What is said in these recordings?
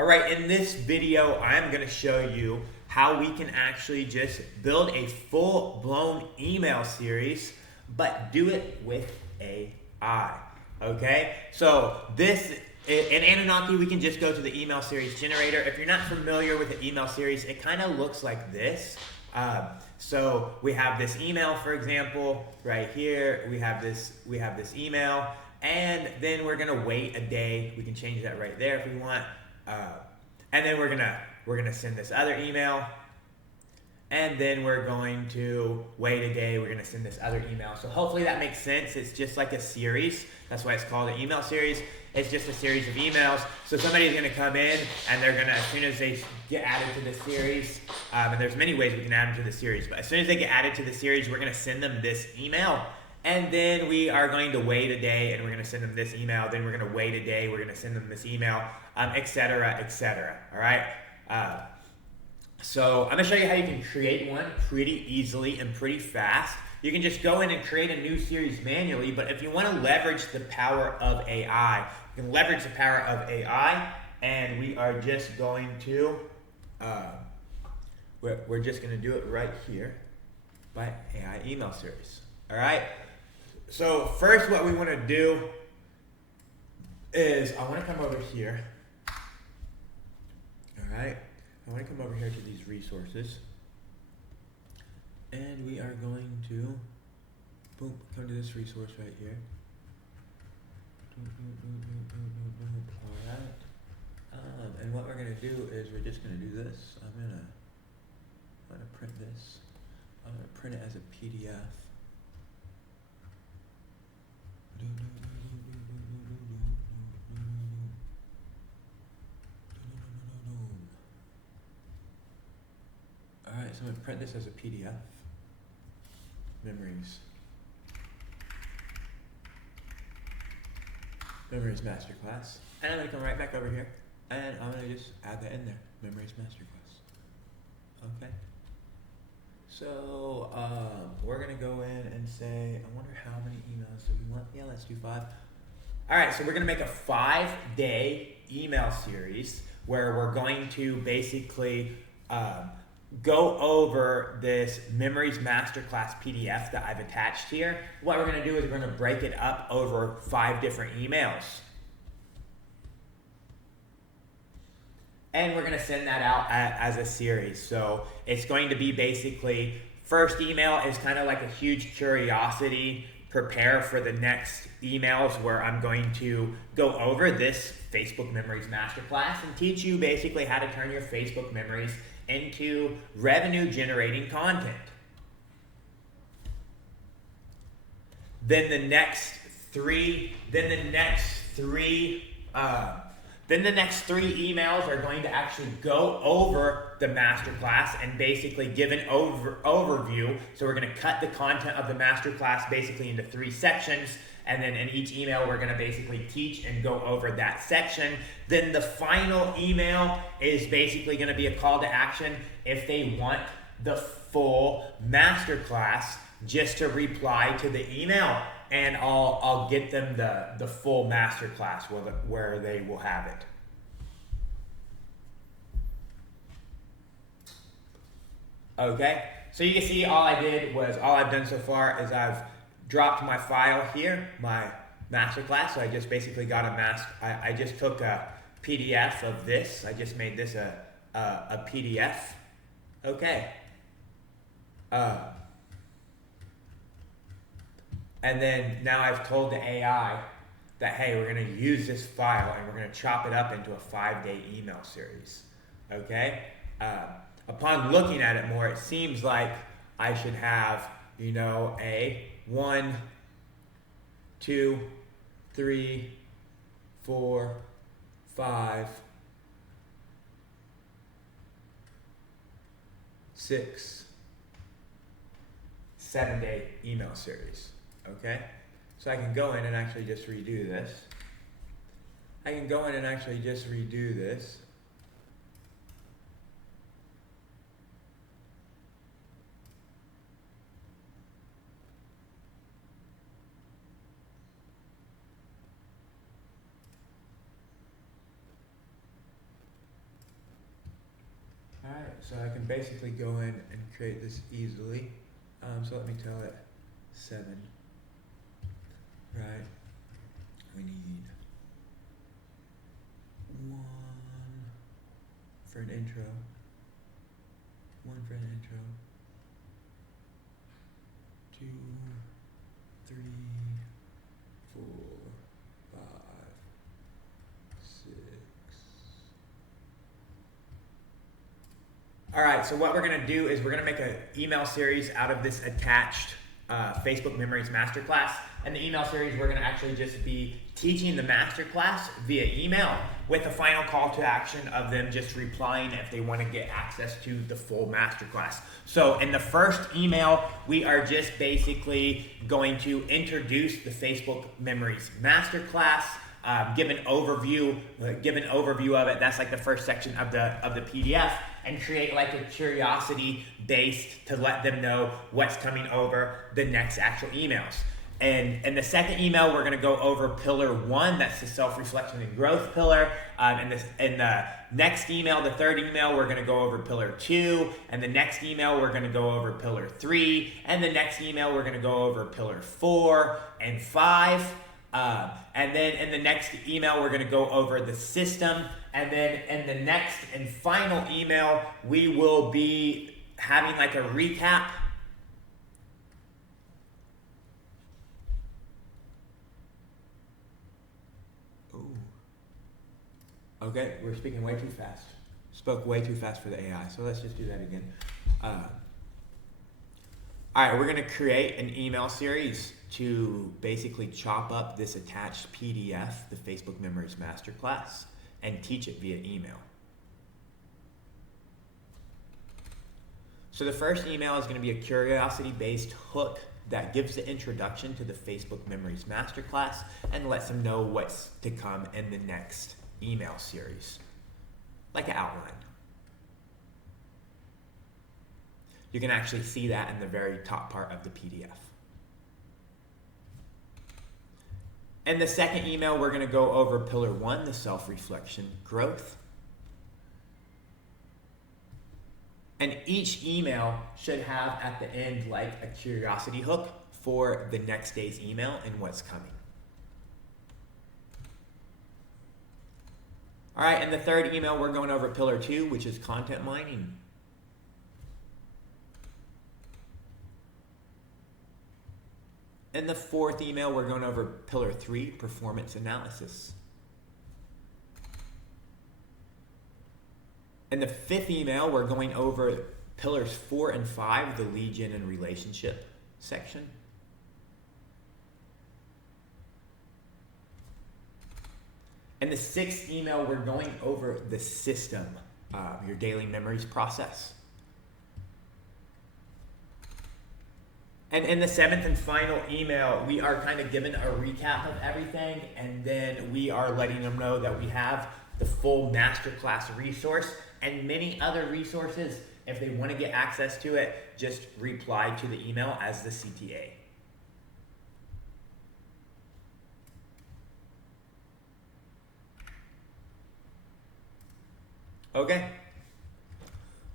All right, in this video, I'm gonna show you how we can actually just build a full-blown email series, but do it with AI, okay? So in Anunnaki, we can just go to the email series generator. If you're not familiar with the email series, it kind of looks like this. So we have this email, for example, right here. We have this email, and then we're gonna wait a day. We can change that right there if we want. And then we're gonna send this other email, and then we're going to wait a day. We're gonna send this other email. So hopefully that makes sense. It's just like a series. That's why it's called an email series. It's just a series of emails. So somebody's gonna come in, and they're gonna, as soon as they get added to the series, and there's many ways we can add them to the series, but as soon as they get added to the series, we're gonna send them this email. And then we are going to wait a day, and we're going to send them this email. Then we're going to wait a day. We're going to send them this email, etc., etc. All right. So I'm going to show you how you can create one pretty easily and pretty fast. You can just go in and create a new series manually. But if you want to leverage the power of AI, you can leverage the power of AI, and we are just going to we're just going to do it right here by AI email series. All right. So first what we want to do is I want to come over here. All right. I want to come over here to these resources. And we are going to boom, come to this resource right here. All right. And what we're going to do is we're just going to do this. I'm going to print this. I'm going to print it as a PDF. Alright, so I'm going to print this as a PDF. Memories Masterclass. And I'm going to come right back over here. And I'm going to just add that in there. Memories Masterclass. Okay. So we're going to go in and say, I wonder how many emails do we want? Yeah, let's do 5. All right, so we're going to make a 5-day email series where we're going to basically go over this Memories Masterclass PDF that I've attached here. What we're going to do is we're going to break it up over 5 different emails. And we're going to send that out as a series. So it's going to be basically, first email is kind of like a huge curiosity. Prepare for the next emails where I'm going to go over this Facebook Memories Masterclass and teach you basically how to turn your Facebook memories into revenue generating content. Then the next three emails are going to actually go over the masterclass and basically give an overview. So we're going to cut the content of the masterclass basically into 3 sections. And then in each email, we're going to basically teach and go over that section. Then the final email is basically going to be a call to action if they want the full masterclass, just to reply to the email. And I'll get them the full masterclass where they will have it. Okay, so you can see all I've done so far is I've dropped my file here, my masterclass. So I just basically got I just took a PDF of this. I just made this a PDF. Okay. And then now I've told the AI that, hey, we're going to use this file and we're going to chop it up into a 5-day email series. Okay? Upon looking at it more, it seems like I should have, a 1, 2, 3, 4, 5, 6, 7-day email series. Okay, so I can go in and actually just redo this. Alright, so I can basically go in and create this easily. So let me tell it 7. Right. We need 1 for an intro. 1 for an intro. 2, 3, 4, 5, 6. All right, so what we're gonna do is we're gonna make an email series out of this attached Facebook Memories Masterclass. And the email series, we're gonna actually just be teaching the masterclass via email with a final call to action of them just replying if they wanna get access to the full masterclass. So in the first email, we are just basically going to introduce the Facebook Memories Masterclass, give an overview of it. That's like the first section of the PDF, and create like a curiosity based to let them know what's coming over the next actual emails. And in the second email, we're going to go over pillar 1. That's the self-reflection and growth pillar. In the next email, the third email, we're going to go over pillar 2. And the next email, we're going to go over pillar 3. And the next email, we're going to go over pillar 4 and 5. And then in the next email, we're going to go over the system. And then in the next and final email, we will be having like a recap. Ooh. Okay, we're speaking way too fast. Spoke way too fast for the AI, so let's just do that again. All right, we're going to create an email series to basically chop up this attached PDF, the Facebook Memories Masterclass, and teach it via email. So the first email is going to be a curiosity-based hook that gives the introduction to the Facebook Memories Masterclass and lets them know what's to come in the next email series, like an outline. You can actually see that in the very top part of the PDF. In the second email, we're going to go over pillar 1, the self-reflection growth. And each email should have at the end like a curiosity hook for the next day's email and what's coming. All right, in the third email, we're going over pillar 2, which is content mining. In the fourth email, we're going over pillar 3, performance analysis. In the fifth email, we're going over pillars 4 and 5, the lead gen and relationship section. In the sixth email, we're going over the system, your daily memories process. And in the seventh and final email, we are kind of given a recap of everything, and then we are letting them know that we have the full masterclass resource and many other resources. If they want to get access to it, just reply to the email as the CTA. Okay,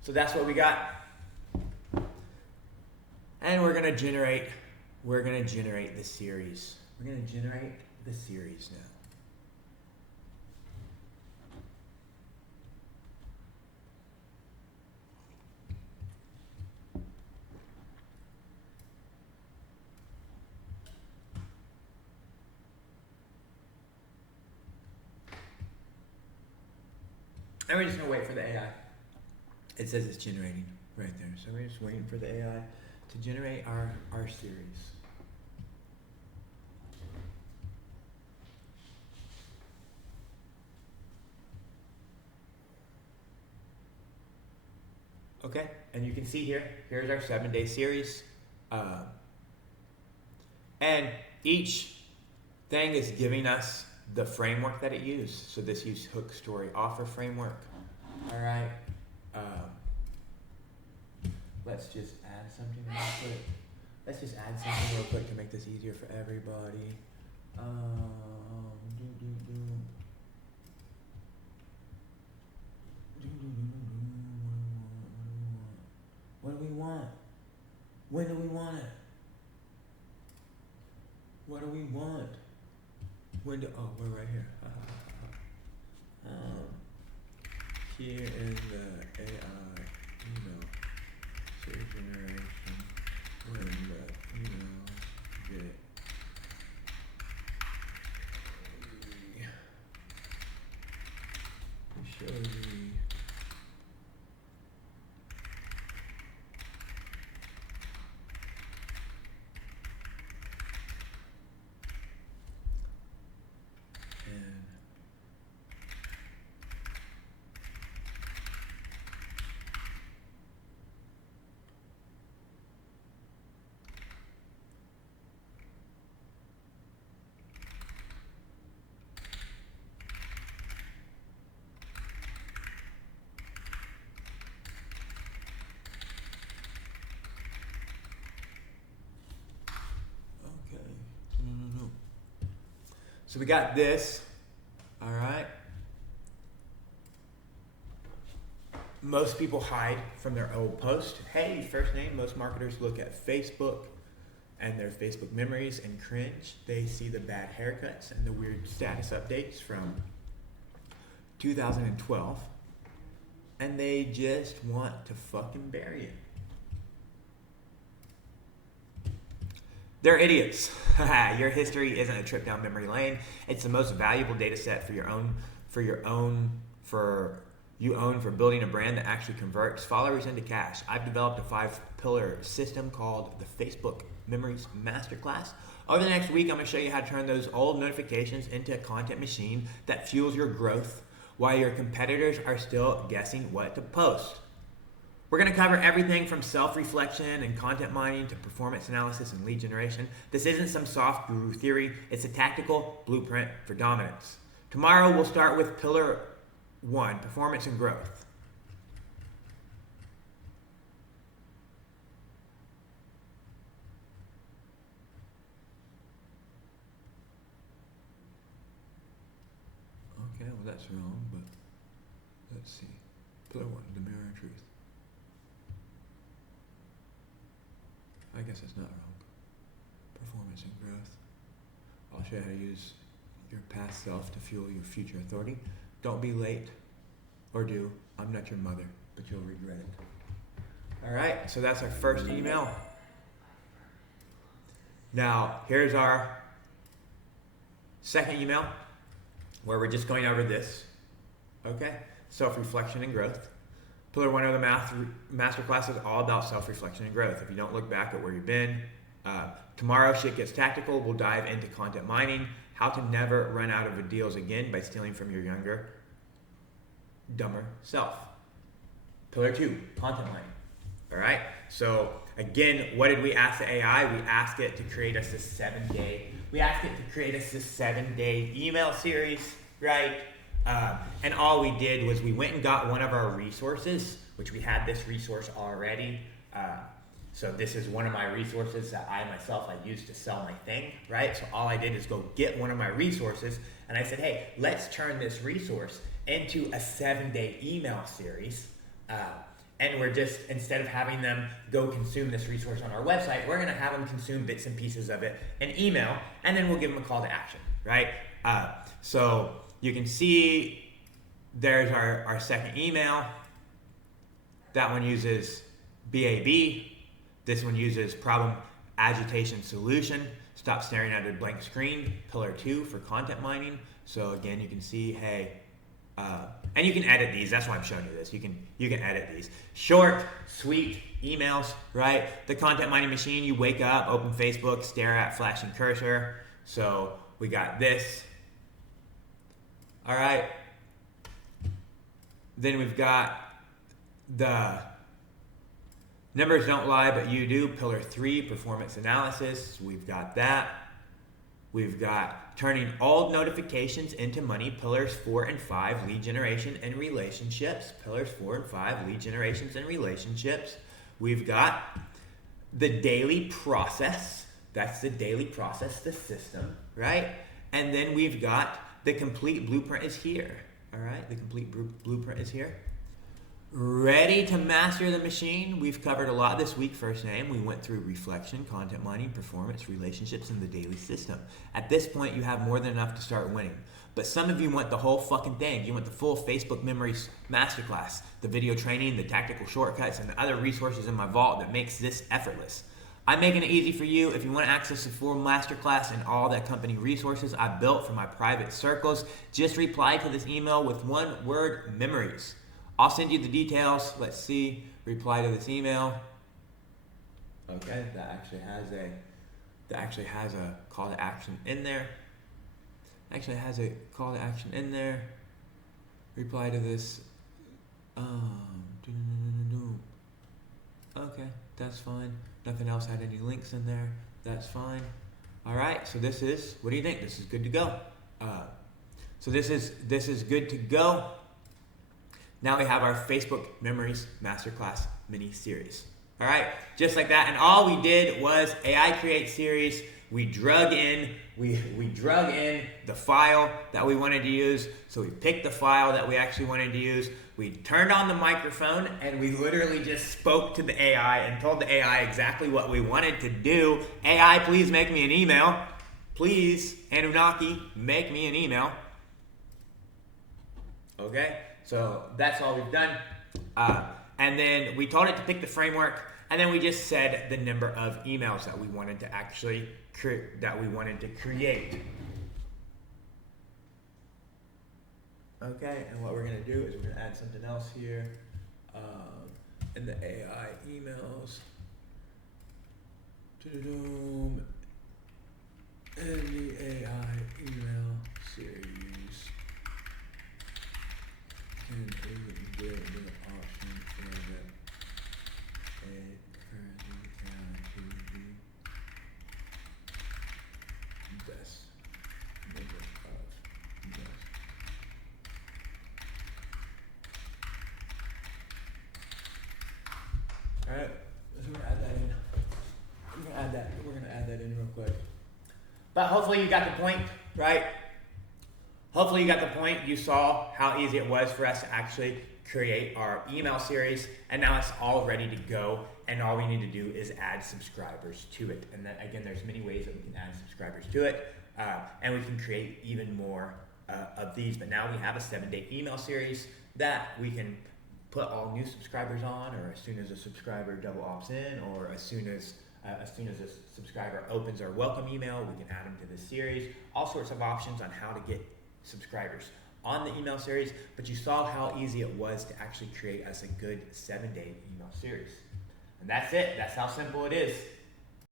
so that's what we got. And we're gonna generate the series. We're gonna generate the series now. And we're just gonna wait for the AI. It says it's generating right there. So we're just waiting for the AI to generate our series. Okay, and you can see here's our 7-day series. And each thing is giving us the framework that it used. So this used hook, story, offer framework. All right. Let's just add something real quick. Let's just add something real quick to make this easier for everybody. we're right here. Here in the AI email series generation, when the emails get show the no. So we got this, all right. Most people hide from their old post. Hey, first name. Most marketers look at Facebook and their Facebook memories and cringe. They see the bad haircuts and the weird status updates from 2012, and they just want to fucking bury it. They're idiots. Your history isn't a trip down memory lane. It's the most valuable data set for building a brand that actually converts followers into cash. I've developed a 5-pillar system called the Facebook Memories Masterclass. Over the next week, I'm going to show you how to turn those old notifications into a content machine that fuels your growth while your competitors are still guessing what to post. We're going to cover everything from self-reflection and content mining to performance analysis and lead generation. This isn't some soft guru theory. It's a tactical blueprint for dominance. Tomorrow, we'll start with pillar 1, performance and growth. Okay, well that's wrong, but let's see. Pillar 1, the mirror of truth. I guess it's not wrong. Performance and growth. I'll show you how to use your past self to fuel your future authority. Don't be late, or do. I'm not your mother, but you'll regret it. All right, so that's our first email. Now, here's our second email, where we're just going over this. Okay, self-reflection and growth. Pillar 1 of the masterclass is all about self-reflection and growth. If you don't look back at where you've been, tomorrow shit gets tactical. We'll dive into content mining, how to never run out of deals again by stealing from your younger, dumber self. Pillar 2, content mining. All right. So again, what did we ask the AI? We asked it to create us this 7-day. We asked it to create us this 7-day email series, right? And all we did was we went and got one of our resources, which we had this resource already. So this is one of my resources that I use to sell my thing, right? So all I did is go get one of my resources, and I said, hey, let's turn this resource into a 7-day email series. And we're just, instead of having them go consume this resource on our website, we're gonna have them consume bits and pieces of it in email, and then we'll give them a call to action, right? So you can see there's our second email. That one uses BAB. This one uses problem agitation solution. Stop staring at a blank screen. Pillar 2 for content mining. So again, you can see, hey, and you can edit these. That's why I'm showing you this. You can edit these. Short, sweet emails, right? The content mining machine, you wake up, open Facebook, stare at flashing cursor. So we got this. All right. Then we've got the numbers don't lie, but you do. Pillar 3, performance analysis. We've got that. We've got turning old notifications into money. Pillars 4 and 5, lead generation and relationships. Pillars 4 and 5, lead generations and relationships. We've got the daily process. That's the daily process, the system, right? And then we've got the complete blueprint is here. All right, the complete blueprint is here. Ready to master the machine? We've covered a lot this week. First name, we went through reflection, content mining, performance, relationships, and the daily system. At this point, you have more than enough to start winning. But some of you want the whole fucking thing. You want the full Facebook Memories Masterclass, the video training, the tactical shortcuts, and the other resources in my vault that makes this effortless. I'm making it easy for you. If you want to access the full masterclass and all the company resources I built for my private circles, just reply to this email with one word, memories. I'll send you the details. Let's see. Reply to this email. Okay, that actually has a call to action in there. Reply to this. Okay, that's fine. Nothing else had any links in there. That's fine. All right. So this is. What do you think? This is good to go. So this is good to go. Now we have our Facebook Memories Masterclass mini series. All right, just like that. And all we did was AI create series. We drug in the file that we wanted to use. So we picked the file that we actually wanted to use. We turned on the microphone and we literally just spoke to the AI and told the AI exactly what we wanted to do. AI, please make me an email. Please, Anunnaki, make me an email. Okay, so that's all we've done. And then we told it to pick the framework, and then we just said the number of emails that we wanted to actually create. Okay, and what we're gonna do is we're gonna add something else here in the AI emails. In the AI email series, and we give the option for the a currently to the best number of emails. All right, so we're gonna add that in. We're gonna add that in real quick. But hopefully you got the point, right? Hopefully you got the point. You saw how easy it was for us to actually create our email series, and now it's all ready to go. And all we need to do is add subscribers to it. And then again, there's many ways that we can add subscribers to it, and we can create even more of these. But now we have a 7-day email series that we can put all new subscribers on, or as soon as a subscriber double opts in, or as soon as a subscriber opens our welcome email, we can add them to this series. All sorts of options on how to get subscribers on the email series. But you saw how easy it was to actually create us a good 7-day email series. And that's it. That's how simple it is.